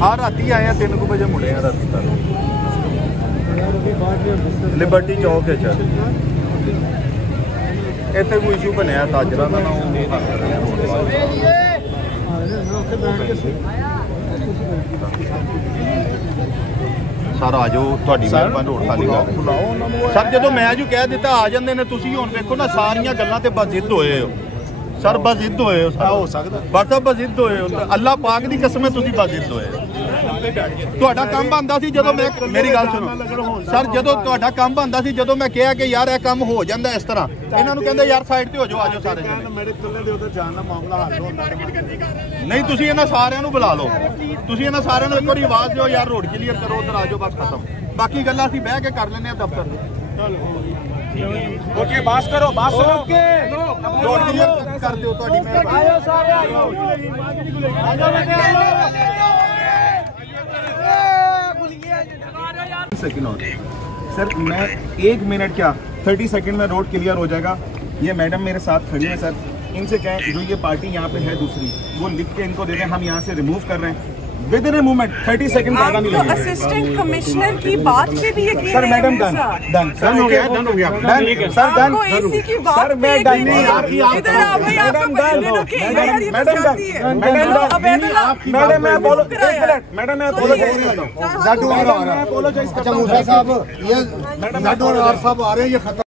हाँ राती आए हैं 3 बजे मुड़े हैं रात लिबर्टी चौक है सर इतने कोई इशू बनया ताजरा का ना सर आ जाओ मेहरबानी रोड खाली कर सर जो मैं जो कह दिता आ जाते हैं तुम हुण देखो ना सारिया गल्लां ते बजिद होए हो सर बजिद होए हो हो सकदा बस बजिद होए हो अल्लाह पाक दी कसम है तुम बजिद होए ਤੁਹਾਡਾ ਕੰਮ ਬੰਦਾ ਸੀ ਜਦੋਂ ਮੈਂ ਮੇਰੀ ਗੱਲ ਸੁਣੋ ਸਰ ਜਦੋਂ ਤੁਹਾਡਾ ਕੰਮ ਬੰਦਾ ਸੀ ਜਦੋਂ ਮੈਂ ਕਿਹਾ ਕਿ ਯਾਰ ਇਹ ਕੰਮ ਹੋ ਜਾਂਦਾ ਇਸ ਤਰ੍ਹਾਂ ਇਹਨਾਂ ਨੂੰ ਕਹਿੰਦੇ ਯਾਰ ਸਾਈਡ ਤੇ ਹੋ ਜਾਓ ਆਜੋ ਸਾਰੇ ਜਣੇ ਮੇਰੇ ਕੱਲੇ ਦੇ ਉਧਰ ਜਾਣ ਦਾ ਮਾਮਲਾ ਹੱਲ ਹੁੰਦਾ ਨਹੀਂ ਤੁਸੀਂ ਇਹਨਾਂ ਸਾਰਿਆਂ ਨੂੰ ਬੁਲਾ ਲਓ ਤੁਸੀਂ ਇਹਨਾਂ ਸਾਰਿਆਂ ਨੂੰ ਇੱਕ ਵਾਰੀ ਆਵਾਜ਼ ਦਿਓ ਯਾਰ ਰੋਡ ਕਲੀਅਰ ਕਰੋ ਉਧਰ ਆਜੋ ਬਸ ਖਤਮ ਬਾਕੀ ਗੱਲਾਂ ਅਸੀਂ ਬਹਿ ਕੇ ਕਰ ਲੈਂਦੇ ਆ ਦਫ਼ਤਰ ओके बात करो ओके रोड क्लियर कर दो ਤੁਹਾਡੀ ਮਿਹਰਬਾਨੀ ਆਇਓ ਸਾਰੇ ਆਇਓ सेकंड और सर मैं 1 मिनट क्या 30 सेकंड में रोड क्लियर हो जाएगा ये मैडम मेरे साथ खड़ी है सर इनसे कहें जो ये पार्टी यहाँ पे है दूसरी वो लिख के इनको दे दें हम यहाँ से रिमूव कर रहे हैं with in a movement 30 second ज़्यादा नहीं लगेगा असिस्टेंट कमिश्नर की बात पे भी यकीन सर मैडम डन डन हो गया डन सर डन एसी की बात सर मैं डन नहीं इधर आ भाई मैडम डन मैडम मैं बोलो मैडम मैं अपोलोजाइज अच्छा मूसा साहब ये साहब आ रहे हैं ये खत्म